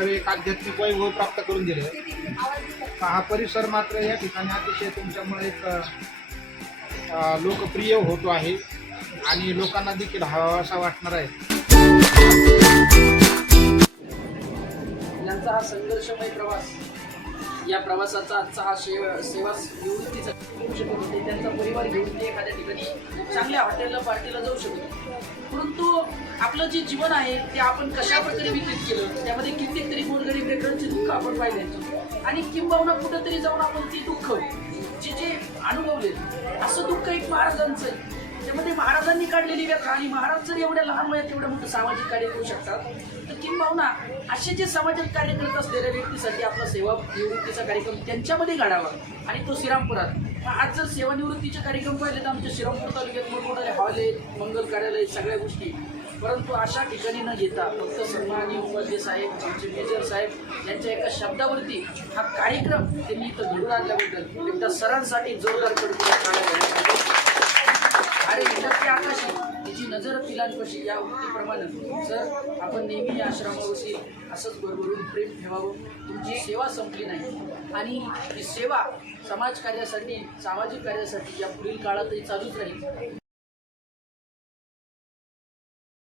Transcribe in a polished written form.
खरे एक आध्यात्मिक वैभव प्राप्त करून दिले। हा परिसर मात्र या ठिकाणी अतिशय तुमच्यामुळे एक लोकप्रिय होतो आहे आणि लोकांना देखील हवा असा वाटणार आहे। यांचा हा संघर्षमय प्रवास, या प्रवासाचा आजचा हा सेवा निवृत्तीचा होऊ शकत होते। त्यांचा परिवार घेऊन ते एखाद्या ठिकाणी चांगल्या हॉटेलला पार्टीला जाऊ शकतो, परंतु आपलं जे जीवन आहे ते आपण कशा प्रकारे विकसित केलं, त्यामध्ये कित्येक गोरगरीब लेकरांचे दुःख आपण पाहिल्याची आणि किंबहुना कुठंतरी जाऊन आपण ती दुःख जे अनुभवले, असं दुःख एक महाराजांचं आहे। त्यामध्ये महाराजांनी काढलेली व्यथा आणि महाराज जर एवढ्या लहान वयात एवढं मोठं सामाजिक कार्य करू शकतात, तर किंबहुना असे जे सामाजिक कार्य करत असलेल्या व्यक्तीसाठी आपला सेवा निवृत्तीचा कार्यक्रम त्यांच्यामध्ये घडावा आणि तो श्रीरामपुरात। आज जर सेवानिवृत्तीचे कार्यक्रम पाहिले तर आमच्या श्रीरामपूर तालुक्यात मोठमोठे हॉल आहेत, मंगल कार्यालय, सगळ्या गोष्टी, परंतु अशा ठिकाणी न घेता फक्त सन्माननीय उपाध्याय साहेब, आमचे मेजर साहेब यांच्या एका शब्दावरती हा कार्यक्रम त्यांनी इथं घडून आणल्याबद्दल एकदा सरांसाठी जोरदार कडकडा। अरे विद्यार्थी आकाशी तिची नजर पिलांपाशी या उक्तीप्रमाणे सर आपण नेहमी या आश्रमावरती असंच भरभरून प्रेम ठेवावं। तुमची सेवा संपली नाही आणि ही सेवा समाजकार्यासाठी, सामाजिक कार्यासाठी या पुढील काळातही चालूच राहील।